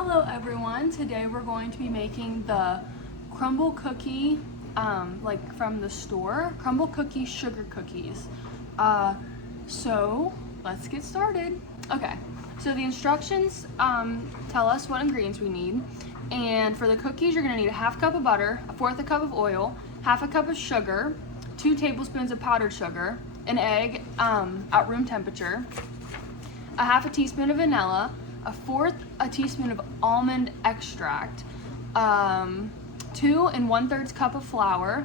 Hello everyone, today we're going to be making the Crumbl cookie, like from the store, Crumbl cookie sugar cookies. So let's get started. Okay, so the instructions tell us what ingredients we need. And for the cookies, you're gonna need a half cup of butter, a fourth a cup of oil, half a cup of sugar, 2 tablespoons of powdered sugar, an egg at room temperature, a half a teaspoon of vanilla, a fourth a teaspoon of almond extract, 2 1/3 cup of flour,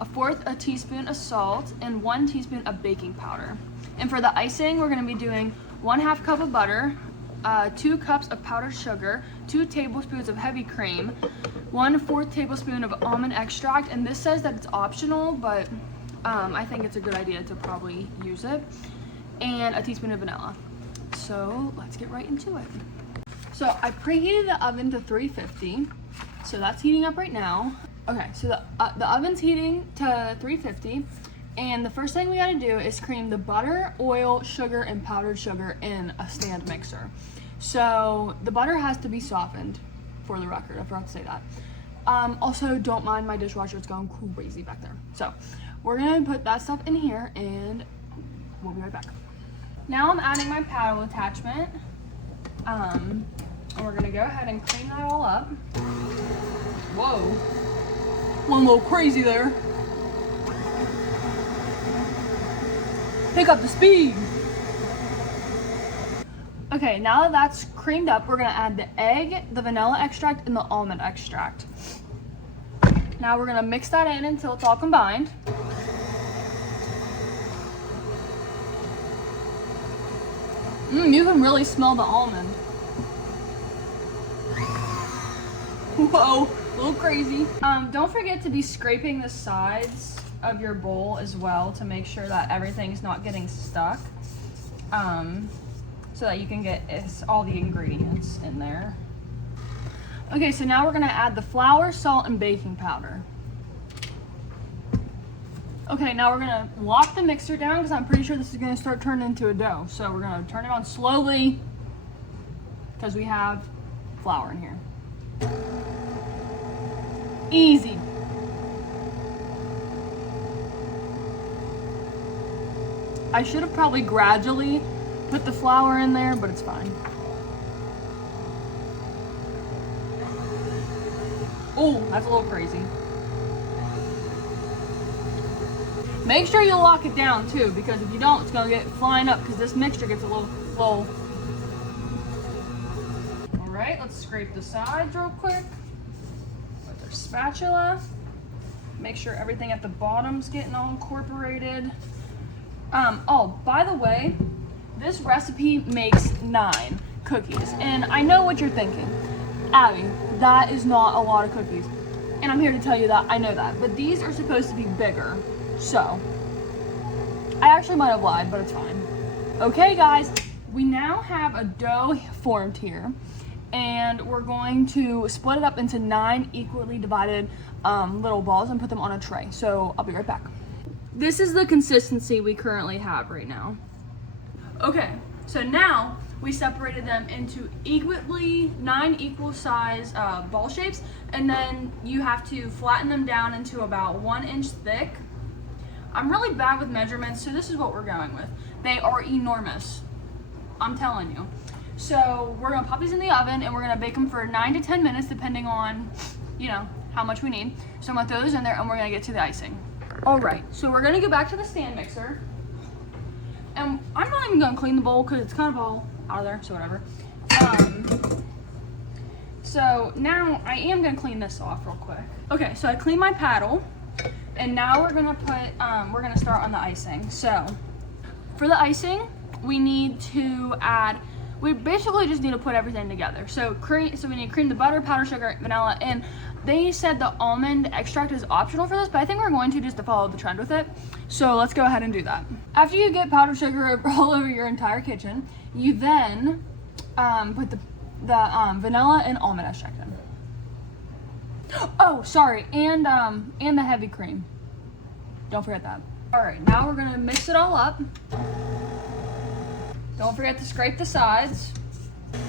a fourth a teaspoon of salt, and 1 teaspoon of baking powder. And for the icing, we're gonna be doing 1/2 cup of butter, 2 cups of powdered sugar, 2 tablespoons of heavy cream, 1/4 tablespoon of almond extract, and this says that it's optional, but I think it's a good idea to probably use it, and a teaspoon of vanilla. So let's get right into it. So I preheated the oven to 350, so that's heating up right now. Okay, so the oven's heating to 350, and the first thing we gotta do is cream the butter, oil, sugar, and powdered sugar in a stand mixer. So the butter has to be softened, for the record, I forgot to say that. Also, don't mind my dishwasher, it's going crazy back there. So we're gonna put that stuff in here and we'll be right back. Now I'm adding my paddle attachment, and we're gonna go ahead and clean that all up. Whoa, went a little crazy there. Pick up the speed. Okay, now that that's creamed up, we're gonna add the egg, the vanilla extract, and the almond extract. Now we're gonna mix that in until it's all combined. You can really smell the almond. Whoa, a little crazy. Don't forget to be scraping the sides of your bowl as well to make sure that everything's not getting stuck. So that you can get all the ingredients in there. Okay, so now we're gonna add the flour, salt, and baking powder. Okay, now we're gonna lock the mixer down because I'm pretty sure this is gonna start turning into a dough. So we're gonna turn it on slowly because we have flour in here. Easy. I should have probably gradually put the flour in there, but it's fine. Oh, that's a little crazy. Make sure you lock it down too, because if you don't, it's gonna get flying up because this mixture gets a little. All right, let's scrape the sides real quick with our spatula. Make sure everything at the bottom's getting all incorporated. Oh, by the way, this recipe makes 9 cookies, and I know what you're thinking. Abby, that is not a lot of cookies. And I'm here to tell you that I know that, but these are supposed to be bigger. So, I actually might have lied, but it's fine. Okay guys, we now have a dough formed here, and we're going to split it up into 9 equally divided little balls and put them on a tray. So, I'll be right back. This is the consistency we currently have right now. Okay, so now we separated them into 9 equal size ball shapes, and then you have to flatten them down into about 1 inch thick. I'm really bad with measurements, so this is what we're going with. They are enormous, I'm telling you. So we're gonna pop these in the oven and we're gonna bake them for 9 to 10 minutes depending on, how much we need. So I'm gonna throw those in there and we're gonna get to the icing. All right, so we're gonna go back to the stand mixer. And I'm not even gonna clean the bowl because it's kind of all out of there, so whatever. So now I am gonna clean this off real quick. Okay, so I cleaned my paddle. And now we're gonna start on the icing. So for the icing, we need to we basically just need to put everything together. So we need cream, the butter, powdered sugar, vanilla, and they said the almond extract is optional for this, but I think we're going to just to follow the trend with it. So let's go ahead and do that. After you get powdered sugar all over your entire kitchen, you then put the vanilla and almond extract in. Oh, sorry, and the heavy cream. Don't forget that. All right, now we're gonna mix it all up. Don't forget to scrape the sides.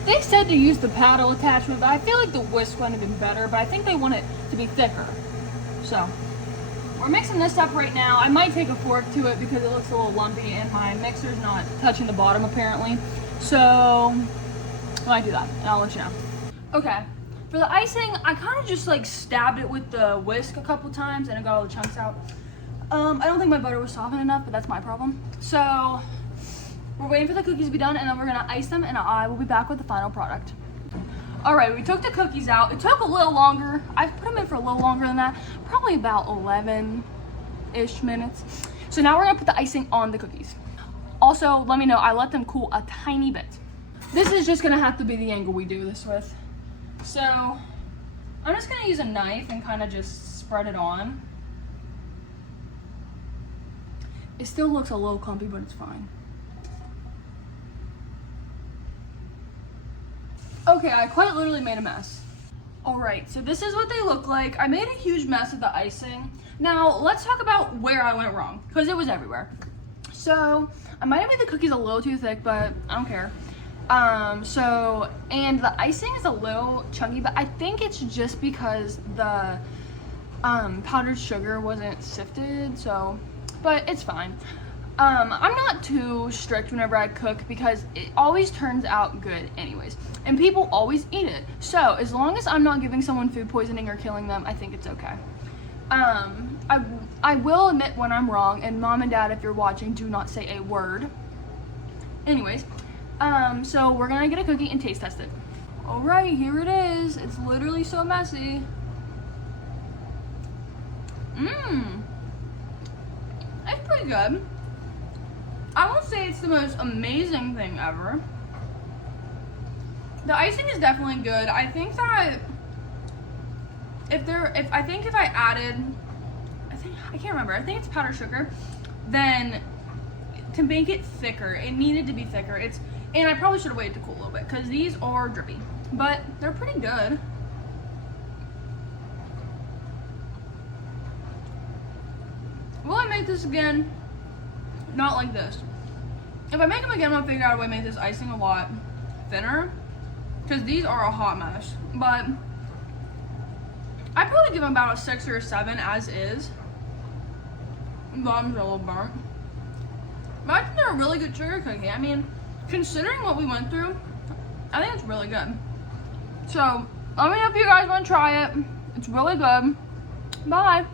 They said to use the paddle attachment, but I feel like the whisk would have been better, but I think they want it to be thicker. So, we're mixing this up right now. I might take a fork to it because it looks a little lumpy and my mixer's not touching the bottom apparently. So, I might do that and I'll let you know. Okay, for the icing, I kind of just like stabbed it with the whisk a couple times and it got all the chunks out. I don't think my butter was softened enough, but that's my problem. So, we're waiting for the cookies to be done and then we're gonna ice them and I will be back with the final product. All right, we took the cookies out. It took a little longer. I've put them in for a little longer than that, probably about 11-ish minutes. So now we're gonna put the icing on the cookies. Also, let me know, I let them cool a tiny bit. This is just gonna have to be the angle we do this with. So, I'm just gonna use a knife and kind of just spread it on. It still looks a little clumpy, but it's fine. Okay, I quite literally made a mess. All right, so this is what they look like. I made a huge mess of the icing. Now, let's talk about where I went wrong, because it was everywhere. So, I might have made the cookies a little too thick, but I don't care. And the icing is a little chunky, but I think it's just because the powdered sugar wasn't sifted, so, but it's fine. I'm not too strict whenever I cook because it always turns out good anyways. And people always eat it. So as long as I'm not giving someone food poisoning or killing them, I think it's okay. I will admit when I'm wrong, and mom and dad, if you're watching, do not say a word. Anyways, so we're gonna get a cookie and taste test it. All right, here it is. It's literally so messy. It's pretty good. I won't say it's the most amazing thing ever. The icing is definitely good. I think that if I added, I can't remember. I think it's powdered sugar. Then to make it thicker, it needed to be thicker. And I probably should have waited to cool a little bit because these are drippy, but they're pretty good. Will I make this again? Not like this. If I make them again, I'm gonna figure out a way to make this icing a lot thinner, because these are a hot mess. But I'd probably give them about a 6 or a 7 as is. Bottom's a little burnt. But I think they're a really good sugar cookie. I mean, considering what we went through, I think it's really good. So let me know if you guys want to try it. It's really good. Bye.